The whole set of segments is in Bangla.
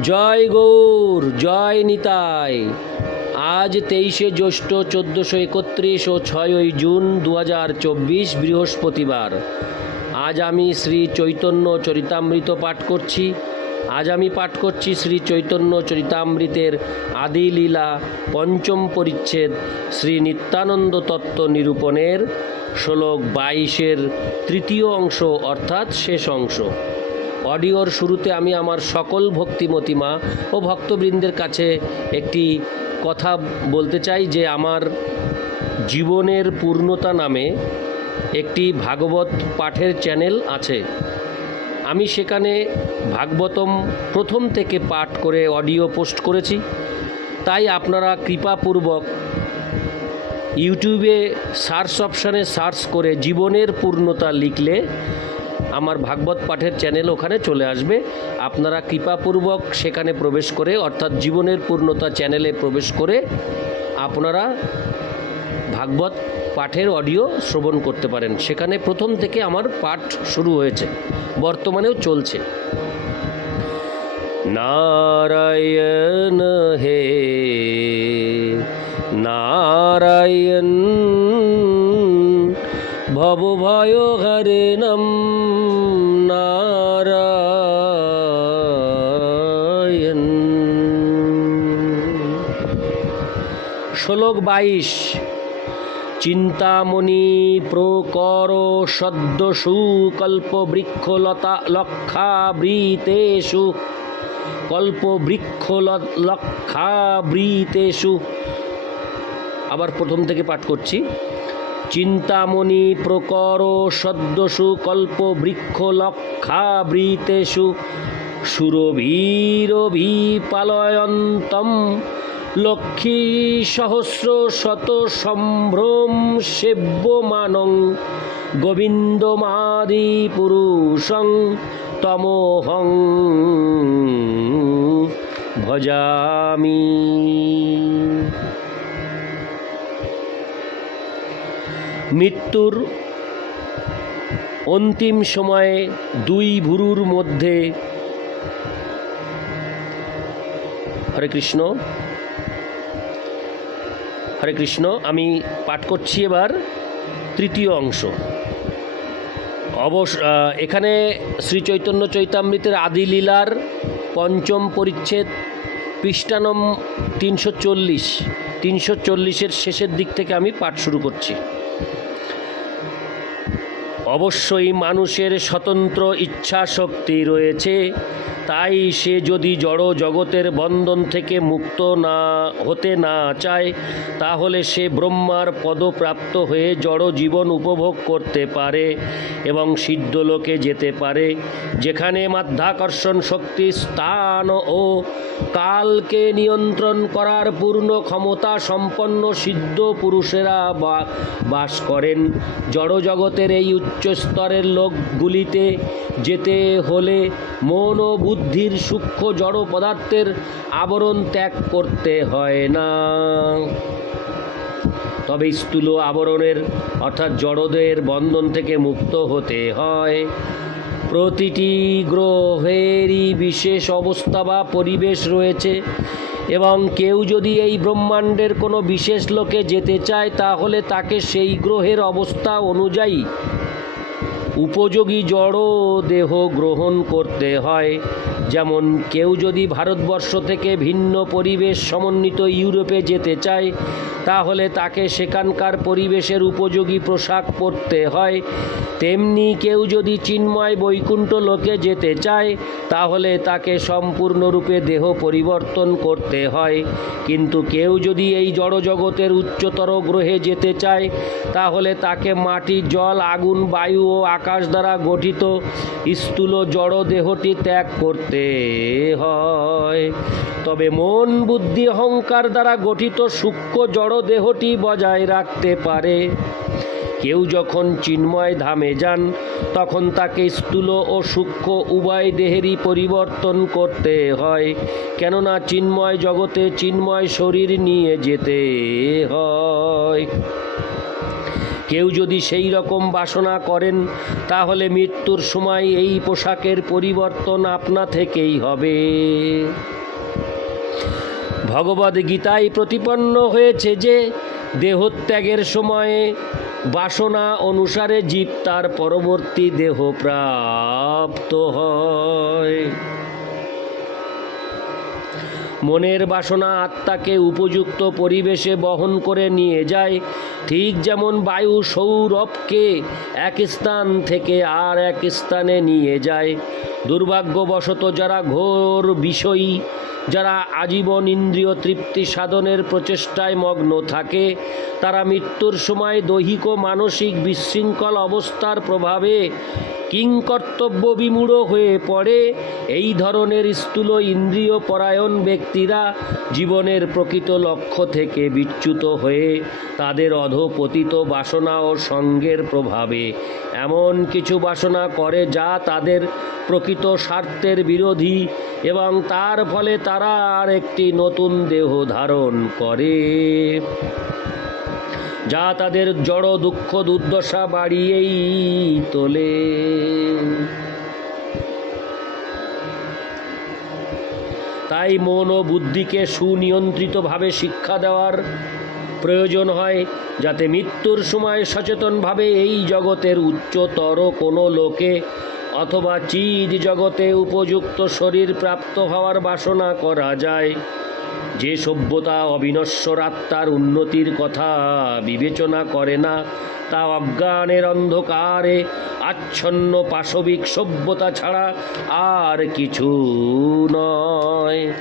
জয় গৌর, জয় নিতাই। আজ তেইশে জ্যৈষ্ঠ চোদ্দোশো একত্রিশ ও ছয়ই জুন দু হাজার চব্বিশ বৃহস্পতিবার। আজ আমি শ্রী চৈতন্য চরিতামৃত পাঠ করছি। আজ আমি পাঠ করছি শ্রী চৈতন্য চরিতামৃতের আদি লীলা পঞ্চম পরিচ্ছেদ শ্রী নিত্যানন্দ তত্ত্ব নিরূপণের শ্লোক বাইশের তৃতীয় অংশ অর্থাৎ শেষ অংশ। অডিওর শুরুতে আমি আমার সকল ভক্তিমতী মা ও ভক্তবৃন্দের কাছে একটি কথা বলতে চাই যে আমার জীবনের পূর্ণতা নামে একটি ভাগবত পাঠের চ্যানেল আছে। আমি সেখানে ভাগবতম প্রথম থেকে পাঠ করে অডিও পোস্ট করেছি। তাই আপনারা কৃপাপূর্বক ইউটিউবে সার্চ অপশানে সার্চ করে জীবনের পূর্ণতা লিখলে আমার ভাগবত পাঠের চ্যানেল ওখানে চলে আসবে। আপনারা কৃপাপূর্বক সেখানে প্রবেশ করে, অর্থাৎ জীবনের পূর্ণতা চ্যানেলে প্রবেশ করে আপনারা ভাগবত পাঠের অডিও শ্রবণ করতে পারেন। সেখানে প্রথম থেকে আমার পাঠ শুরু হয়েছে, বর্তমানেও চলছে। নারায়ণ হে, নারায়ণ ভবভয় হরে নম। শ্লোক বাইশ। চিন্তামণি প্রকর সদ্যসু কল্পবৃক্ষলতা লক্ষাবৃতেষু। কল্পবৃক্ষ লক্ষাবৃতেষু। আবার প্রথম থেকে পাঠ করছি। চিন্তামণি প্রকর সদ্যসু কল্পবৃক্ষ লক্ষাবৃতেষু। সুরভীরভিপালয়ন্তম লক্ষ্মী সহস্র শত সম্ভ্রম সেব্যমানং গোবিন্দমাদি পুরুষং তমোহং ভজামি। মৃত্যুর অন্তিম সময়ে দুই ভুরুর মধ্যে হরে কৃষ্ণ। হরে কৃষ্ণ, আমি পাঠ করছি এবার তৃতীয় অংশ। অবশ্য এখানে শ্রী চৈতন্য চৈতামৃতের আদি লীলার পঞ্চম পরিচ্ছেদ, পৃষ্ঠানম তিনশো চল্লিশ। তিনশো চল্লিশের শেষের দিক থেকে আমি পাঠ শুরু করছি। অবশ্যই মানুষের স্বতন্ত্র ইচ্ছা শক্তি রয়েছে। তাই সে যদি জড় জগতের বন্ধন থেকে মুক্ত না, হতে না চায়, তাহলে সে ব্রহ্মার পদপ্রাপ্ত হয়ে জড় জীবন উপভোগ করতে পারে এবং সিদ্ধলোকে যেতে পারে, যেখানে মাধ্যাকর্ষণ শক্তি স্থান ও কালকে নিয়ন্ত্রণ করার পূর্ণ ক্ষমতা সম্পন্ন সিদ্ধ পুরুষেরা বাস করেন। জড় জগতের এই উচ্চ স্তরের লোকগুলিতে যেতে হলে মন ও বুদ্ধির সূক্ষ্ম জড় পদার্থের আবরণ ত্যাগ করতে হয় না। তবে স্থূল আবরণের, অর্থাৎ জড়দের বন্ধন থেকে মুক্ত হতে হয়। প্রতিটি গ্রহেরই বিশেষ অবস্থা বা পরিবেশ রয়েছে এবং কেউ যদি এই ব্রহ্মাণ্ডের কোনো বিশেষ লোকে যেতে চায়, তাহলে তাকে সেই গ্রহের অবস্থা অনুযায়ী উপযোগী জড় দেহ গ্রহণ করতে হয়। যেমন কেউ যদি ভারতবর্ষ থেকে ভিন্ন পরিবেশ সমন্বিত ইউরোপে যেতে চায়, তাহলে তাকে সেখানকার পরিবেশের উপযোগী পোশাক পরতে হয়। তেমনি কেউ যদি চিন্ময় বৈকুণ্ঠ লোকে যেতে চায়, তাহলে তাকে সম্পূর্ণরূপে দেহ পরিবর্তন করতে হয়। কিন্তু কেউ যদি এই জড়জগতের উচ্চতর গ্রহে যেতে চায়, তাহলে তাকে মাটি, জল, আগুন, বায়ু ও আকাশ দ্বারা গঠিত স্থূল জড় দেহটি ত্যাগ করতে হয়। তবে মন বুদ্ধি অহংকার দ্বারা গঠিত সূক্ষ্ম জড় দেহটি বজায় রাখতে পারে। কেউ যখন চিন্ময় ধামে যান, তখন তাকে স্থূল ও সূক্ষ্ম উভয় দেহেরই পরিবর্তন করতে হয়। কেননা চিন্ময় জগতে চিন্ময় শরীর নিয়ে যেতে হয়। কেউ যদি সেই রকম বাসনা করেন, তাহলে মৃত্যুর সময় এই পোশাকের পরিবর্তন আপনা থেকেই হবে। ভগবদ গীতায় প্রতিপন্ন হয়েছে যে, দেহত্যাগের সময়ে বাসনা অনুসারে জীব তার পরবর্তী দেহ প্রাপ্ত হয়। মনের বাসনা আত্মাকে উপযুক্ত পরিবেশে বহন করে নিয়ে যায়। ঠিক যেমন বায়ু সৌরভকে এক স্থান থেকে আর এক স্থানে নিয়ে যায়। দুর্ভাগ্যবশত যারা ঘোর বিষয়ী, যারা আজীবন ইন্দ্রিয় তৃপ্তি সাধনের প্রচেষ্টায় মগ্ন থাকে, তারা মৃত্যুর সময় দৈহিক ও মানসিক বিশৃঙ্খল অবস্থার প্রভাবে কিংকর্তব্য বিমূঢ় হয়ে পড়ে। এই ধরনের স্থূল ইন্দ্রিয় পরায়ণ ব্যক্তিরা জীবনের প্রকৃত লক্ষ্য থেকে বিচ্যুত হয়ে তাদের অধপতিত বাসনা ও সঙ্গের প্রভাবে এমন কিছু বাসনা করে যা তাদের প্রকৃত স্বার্থের বিরোধী এবং তার ফলে তারা আর একটি নতুন দেহ ধারণ করে। যা তাদের জড় দুঃখ দুর্দশা বাড়িয়েই তোলে। তাই মন ও বুদ্ধিকে সুনিয়ন্ত্রিতভাবে শিক্ষা দেওয়ার প্রয়োজন হয়, যাতে মৃত্যুর সময় সচেতনভাবে এই জগতের উচ্চতর কোনো লোকে অথবা চিদ জগতে উপযুক্ত শরীর প্রাপ্ত হওয়ার বাসনা করা যায়। যে সভ্যতা অবিনশ্বর আত্মার উন্নতির কথা বিবেচনা করে না, তা অজ্ঞানের অন্ধকারে আচ্ছন্ন পাশবিক সভ্যতা ছাড়া আর কিছু নয়।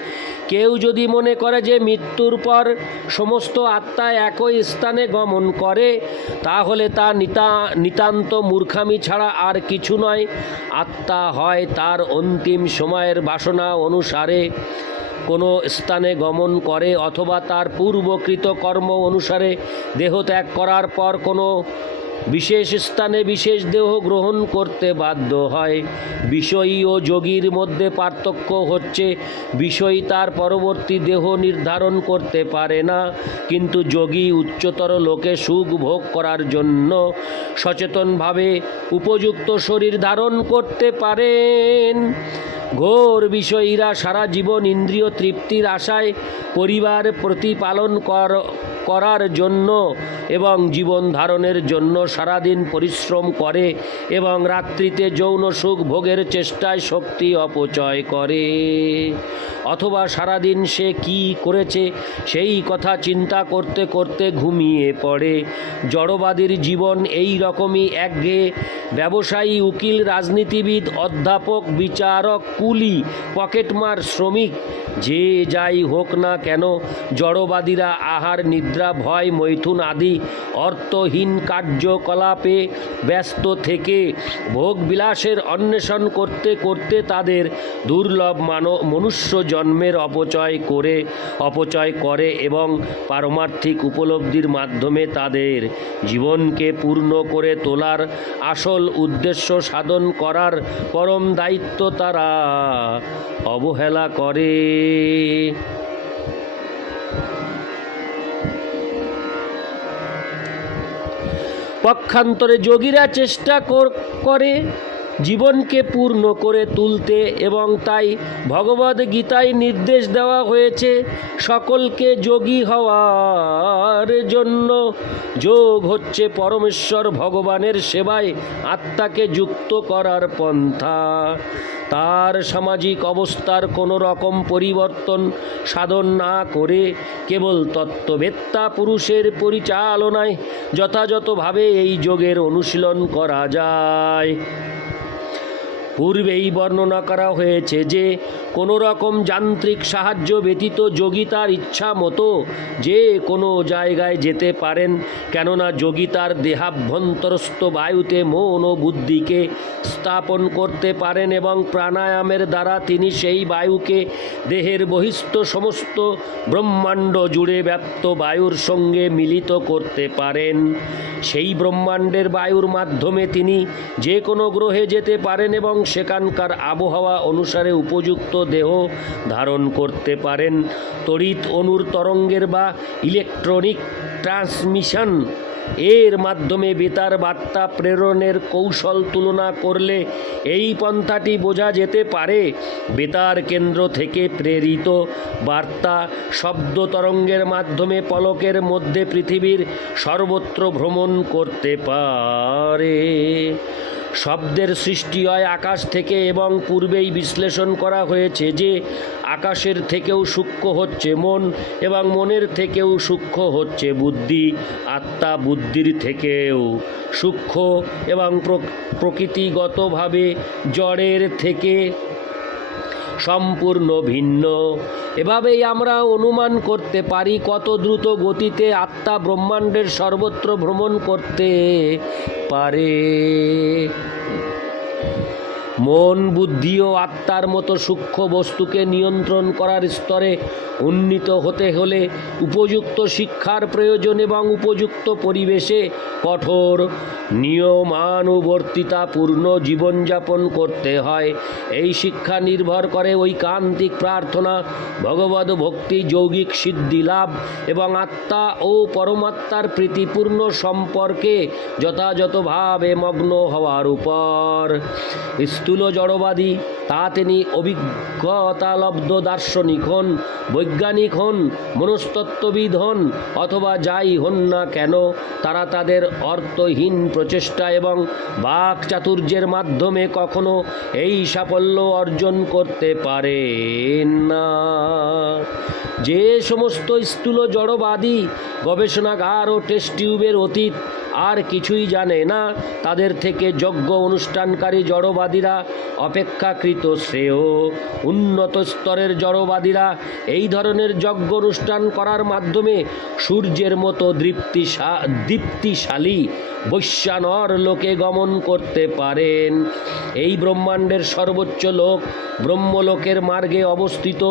কেউ যদি মনে করে যে মৃত্যুর পর সমস্ত আত্মা একই স্থানে গমন করে, তাহলে তা নিতা, নিতান্ত মূর্খামি ছাড়া আর কিছু নয়। আত্মা হয় তার অন্তিম সময়ের বাসনা অনুসারে কোনো স্থানে গমন করে অথবা তার পূর্বকৃত কর্ম অনুসারে দেহ ত্যাগ করার পর কোনো বিশেষ স্থানে বিশেষ দেহ গ্রহণ করতে বাধ্য হয়। বিষয়ী ও যোগীর মধ্যে পার্থক্য হচ্ছে, বিষয়ী তার পরবর্তী দেহ নির্ধারণ করতে পারে না, কিন্তু যোগী উচ্চতর লোকে সুখ ভোগ করার জন্য সচেতনভাবে উপযুক্ত শরীর ধারণ করতে পারেন। ঘোর বিষয়ীরা সারা জীবন ইন্দ্রিয় তৃপ্তির আশায় পরিবার প্রতিপালন কর করার জন্য এবং জীবন ধারণের জন্য সারাদিন পরিশ্রম করে এবং রাত্রিতে যৌন সুখ ভোগের চেষ্টায় শক্তি অপচয় করে। অথবা সারাদিন সে কি করেছে সেই কথা চিন্তা করতে করতে ঘুমিয়ে পড়ে। জড়বাদীর জীবন এই রকমই একঘেয়ে ব্যবসায়ী, উকিল, রাজনীতিবিদ, অধ্যাপক, বিচারক, কুলি, পকেটমার, শ্রমিক, যে যাই হোক না কেন, জড়বাদীরা আহার নিদ্রা ভয়, মৈথুন আদি অর্থহীন কার্যকলাপে ব্যস্ত থেকে ভোগ বিলাসের অন্বেষণ করতে করতে তাদের দুর্লভ মানব মনুষ্য জন্মের অপচয় করে অপচয় করে এবং পারমার্থিক উপলব্ধির মাধ্যমে তাদের জীবনকে পূর্ণ করে তোলার আসল উদ্দেশ্য সাধন করার পরম দায়িত্ব তারা অবহেলা করে। পক্ষান্তরে যোগীরা চেষ্টা কর- জীবনকে পূর্ণ করে তুলতে এবং তাই ভগবদ গীতায় নির্দেশ দেওয়া হয়েছে, সকলকে যোগী হওয়ার জন্য। যোগ হচ্ছে পরমেশ্বর ভগবানের সেবায় আত্মাকে যুক্ত করার পন্থা। তার সামাজিক অবস্থার কোনো রকম পরিবর্তন সাধন না করে কেবল তত্ত্ববেত্তা পুরুষের পরিচালনায় যথাযথভাবে এই যোগের অনুশীলন করা যায়। পূর্বেই বর্ণনা করা হয়েছে যে কোনো রকম যান্ত্রিক সাহায্য ব্যতীত যোগী তার ইচ্ছা মতো যে কোনো জায়গায় যেতে পারেন, কেননা যোগী তার দেহাভ্যন্তরস্থ বায়ুতে মন ও বুদ্ধিকে স্থাপন করতে পারেন এবং প্রাণায়ামের দ্বারা তিনি সেই বায়ুকে দেহের বহিস্থ সমস্ত ব্রহ্মাণ্ড জুড়ে ব্যাপ্ত বায়ুর সঙ্গে মিলিত করতে পারেন। সেই ব্রহ্মাণ্ডের বায়ুর মাধ্যমে তিনি যে কোনো গ্রহে যেতে পারেন এবং সেখানকার আবহাওয়া অনুসারে উপযুক্ত দেহ ধারণ করতে পারেন। তড়িৎ অনুর তরঙ্গের বা ইলেকট্রনিক ট্রান্সমিশন এর মাধ্যমে বেতার বার্তা প্রেরণের কৌশল তুলনা করলে এই পন্থাটি বোঝা যেতে পারে। বেতার কেন্দ্র থেকে প্রেরিত বার্তা শব্দ তরঙ্গের মাধ্যমে পলকের মধ্যে পৃথিবীর সর্বত্র ভ্রমণ করতে পারে। শব্দের সৃষ্টি হয় আকাশ থেকে এবং পূর্বেই বিশ্লেষণ করা হয়েছে যে আকাশের থেকেও সূক্ষ্ম হচ্ছে মন এবং মনের থেকেও সূক্ষ্ম হচ্ছে বুদ্ধি, আত্মা বুদ্ধির থেকেও সূক্ষ্ম এবং প্র- প্রকৃতিগতভাবে জড়ের থেকে সম্পূর্ণ ভিন্ন। এভাবেই আমরা অনুমান করতে পারি কত দ্রুত গতিতে আত্মা ব্রহ্মাণ্ডের সর্বত্র ভ্রমণ করতে পারে। মন, বুদ্ধি ও আত্মার মতো সূক্ষ্ম বস্তুকে নিয়ন্ত্রণ করার স্তরে উন্নীত হতে হলে উপযুক্ত শিক্ষার প্রয়োজন এবং উপযুক্ত পরিবেশে কঠোর নিয়মানুবর্তিতাপূর্ণ জীবনযাপন করতে হয়। এই শিক্ষা নির্ভর করে ওই ঐকান্তিক প্রার্থনা ভগবত ভক্তি, যৌগিক সিদ্ধি লাভ এবং আত্মা ও পরমাত্মার প্রীতিপূর্ণ সম্পর্কে যথাযথভাবে মগ্ন হওয়ার উপর। স্থূল জড়বাদী, তা তিনি অভিজ্ঞতালব্ধ দার্শনিক হন, বৈজ্ঞানিক হন, মনস্তত্ত্ববিদ হন, অথবা যাই হন না কেন, তারা তাদের অর্থহীন প্রচেষ্টা এবং বাক চাতুর্যের মাধ্যমে কখনো এই সাফল্য অর্জন করতে পারে না। যে সমস্ত স্থূল জড়বাদী, গবেষণাগার ও টেস্ট টিউবের অতীত আর কিছুই জানে না। তাদের থেকে যজ্ঞ অনুষ্ঠানকারী জড়বাদীরা অপেক্ষাকৃত শ্রেয়। উন্নত স্তরের জড়বাদীরা এই ধরনের যজ্ঞ অনুষ্ঠান করার মাধ্যমে সূর্যের মতো দীপ্তিশা, দীপ্তিশালী বৈশ্যানর লোকে গমন করতে পারেন। এই ব্রহ্মাণ্ডের সর্বোচ্চ লোক ব্রহ্মলোকের মার্গে অবস্থিত।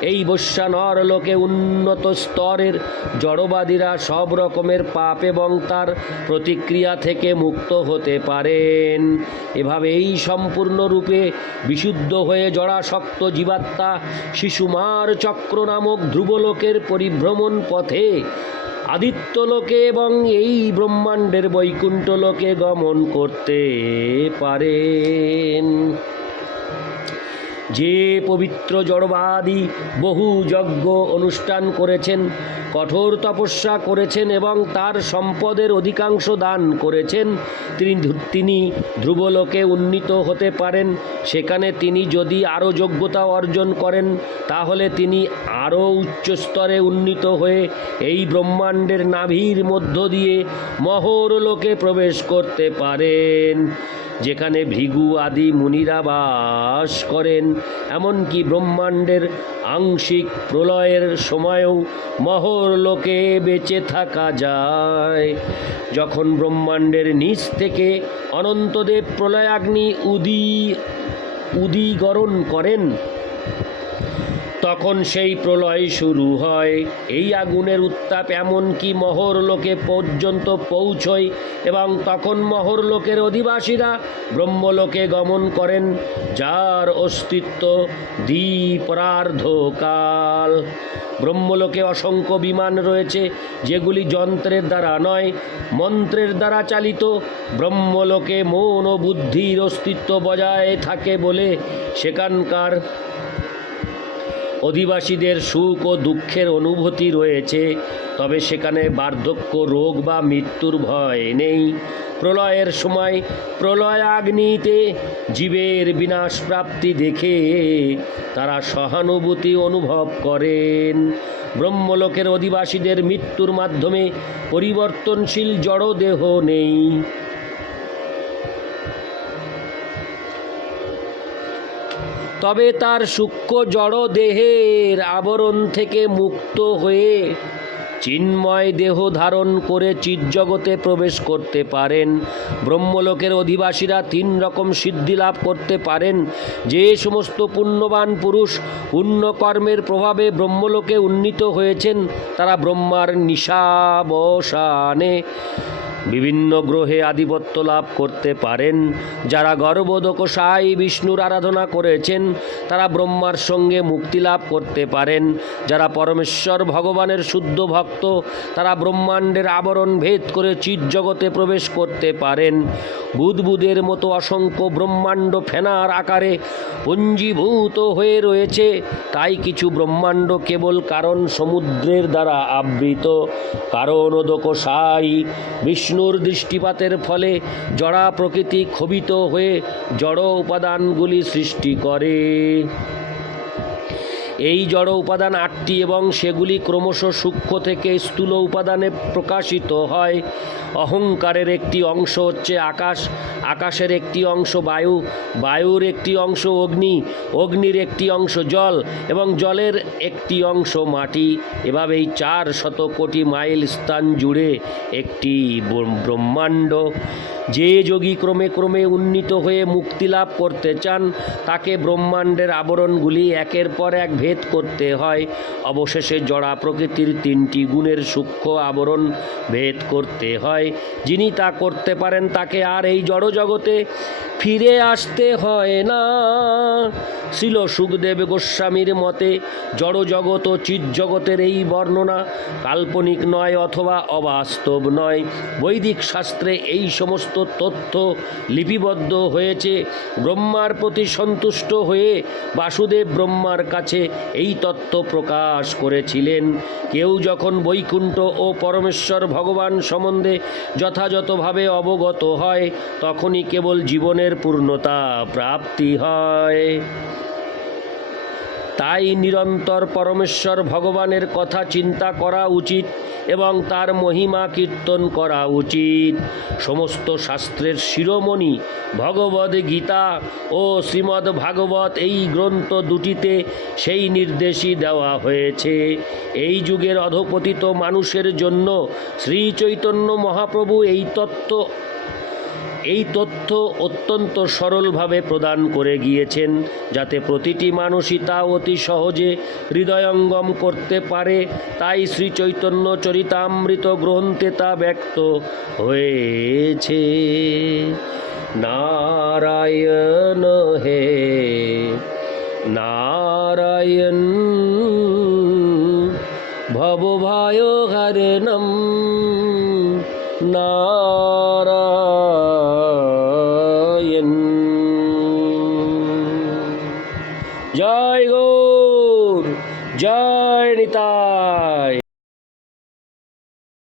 এই বৈশ্যানর লোকে উন্নত স্তরের জড়বাদীরা সব রকমের পাপ এবং তার প্রতিক্রিয়া থেকে মুক্ত হতে পারেন। এভাবে এভাবেই সম্পূর্ণরূপে বিশুদ্ধ হয়ে জড়াশক্ত জীবাত্মা শিশুমার চক্র নামক ধ্রুবলোকের পরিভ্রমণ পথে আদিত্যলোকে এবং এই ব্রহ্মাণ্ডের বৈকুণ্ঠ লোকে গমন করতে পারেন। যে পবিত্র জড়বাদী বহু যজ্ঞ অনুষ্ঠান করেছেন, কঠোর তপস্যা করেছেন এবং তার সম্পদের অধিকাংশ দান করেছেন, তিনি তিনি ধ্রুবলোকে উন্নীত হতে পারেন। সেখানে তিনি যদি আরও যোগ্যতা অর্জন করেন, তাহলে তিনি আরও উচ্চ স্তরে উন্নীত হয়ে এই ব্রহ্মাণ্ডের নাভির মধ্য দিয়ে মহরলোকে প্রবেশ করতে পারেন। যেখানে ভৃগু আদি মুনিরা বাস করেন, এমনকি ব্রহ্মাণ্ডের আংশিক প্রলয়ের সময়ও মহরলোকে বেঁচে থাকা যায়। যখন ব্রহ্মাণ্ডের নিচ থেকে অনন্তদেব প্রলয়াগ্নি উদি উদিগরণ করেন তখন সেই প্রলয় শুরু হয়। এই আগুনের উত্তাপ এমনকি মহরলোকে পর্যন্ত পৌঁছয় এবং তখন মহরলোকের অধিবাসীরা ব্রহ্মলোকে গমন করেন, যার অস্তিত্ব দ্বিপরার্ধকাল। ব্রহ্মলোকে অসংখ্য বিমান রয়েছে, যেগুলি যন্ত্রের দ্বারা নয়, মন্ত্রের দ্বারা চালিত। ব্রহ্মলোকে মন ও বুদ্ধির অস্তিত্ব বজায় থাকে বলে সেখানকার অধিবাসীদের সুখ ও দুঃখের অনুভূতি রয়েছে, তবে সেখানে বার্ধক্য, রোগ বা মৃত্যুর ভয় নেই। প্রলয়ের সময় প্রলয় আগ্নিতে জীবের বিনাশ প্রাপ্তি দেখে তারা সহানুভূতি অনুভব করেন। ব্রহ্মলোকের অধিবাসীদের মৃত্যুর মাধ্যমে পরিবর্তনশীল জড়দেহ নেই। তবে তার সূক্ষ্ম জড় দেহের আবরণ থেকে মুক্ত হয়ে চিন্ময় দেহ ধারণ করে চিৎজগতে প্রবেশ করতে পারেন। ব্রহ্মলোকের অধিবাসীরা তিন রকম সিদ্ধি লাভ করতে পারেন। যে সমস্ত পুণ্যবান পুরুষ পুণ্যকর্মের প্রভাবে ব্রহ্মলোকে উন্নীত হয়েছেন, তারা ব্রহ্মার নিশাবসানে বিভিন্ন গ্রহে আধিপত্য লাভ করতে পারেন। যারা গর্ভবোধক সাই বিষ্ণুর আরাধনা করেছেন, তারা ব্রহ্মার সঙ্গে মুক্তি লাভ করতে পারেন। যারা পরমেশ্বর, ভগবানের শুদ্ধ ভক্ত, তারা ব্রহ্মাণ্ডের আবরণ ভেদ করে চিৎ জগতে প্রবেশ করতে পারেন। বুদবুদের মতো অসংখ্য ব্রহ্মাণ্ড ফেনার আকারে পুঞ্জীভূত হয়ে রয়েছে, তাই কিছু ব্রহ্মাণ্ড কেবল কারণ সমুদ্রের দ্বারা আবৃত। কারণ ওদক সাই বিষ্ণুর দৃষ্টিপাতের ফলে জড়া প্রকৃতি ক্ষোভিত হয়ে জড় উপাদানগুলি সৃষ্টি করে। এই জড় উপাদান আটটি এবং সেগুলি ক্রমশ সূক্ষ্ম থেকে স্থূল উপাদানে প্রকাশিত হয়। অহংকারের একটি অংশ হচ্ছে আকাশ, আকাশের একটি অংশ বায়ু, বায়ুর একটি অংশ অগ্নি, অগ্নির একটি অংশ জল এবং জলের একটি অংশ মাটি। এভাবেই চার শত কোটি মাইল স্থান জুড়ে একটি ব্র- ব্রহ্মাণ্ড। যে যোগী ক্রমে ক্রমে উন্নীত হয়ে মুক্তি লাভ করতে চান, তাকে ব্রহ্মাণ্ডের আবরণগুলি একের পর এক ভেদ করতে হয়। অবশেষে জড়া প্রকৃতির তিনটি গুণের সূক্ষ্ম আবরণ ভেদ করতে হয়। যিনি তা করতে পারেন, তাকে আর এই জড় জগতে ফিরে আসতে হয় না। ছিল সুখদেব গোস্বামীর মতে জড় জগৎ ও চিৎ জগতের এই বর্ণনা কাল্পনিক নয় অথবা অবাস্তব নয়। বৈদিক শাস্ত্রে এই সমস্ত তথ্য লিপিবদ্ধ হয়েছে। ব্রহ্মার প্রতি সন্তুষ্ট হয়ে বাসুদেব ব্রহ্মার কাছে এই তত্ত্ব প্রকাশ করেছিলেন। কেউ যখন বৈকুণ্ঠ ও পরমেশ্বর ভগবান সম্বন্ধে যথাযথভাবে অবগত হয়, তখনই কেবল জীবনের পূর্ণতা প্রাপ্তি হয়। তাই নিরন্তর পরমেশ্বর ভগবানের কথা চিন্তা করা উচিত। এবং তার মহিমা কীর্তন করা উচিত। সমস্ত শাস্ত্রের শিরোমণি ভগবদ গীতা ও শ্রীমদ্ ভাগবত এই গ্রন্থ দুটিতে সেই নির্দেশই দেওয়া হয়েছে। এই যুগের অধপতিত মানুষের জন্য শ্রী চৈতন্য মহাপ্রভু এই তত্ত্ব এই তথ্য অত্যন্ত সরলভাবে প্রদান করে গিয়েছেন, যাতে প্রতিটি মানুষই তা অতি সহজে হৃদয়ঙ্গম করতে পারে। তাই শ্রী চৈতন্য চরিতামৃত গ্রন্থে তা ব্যক্ত হয়েছে। নারায়ণ হে, নারায়ণ ভবভায় হরণম নারায়ণ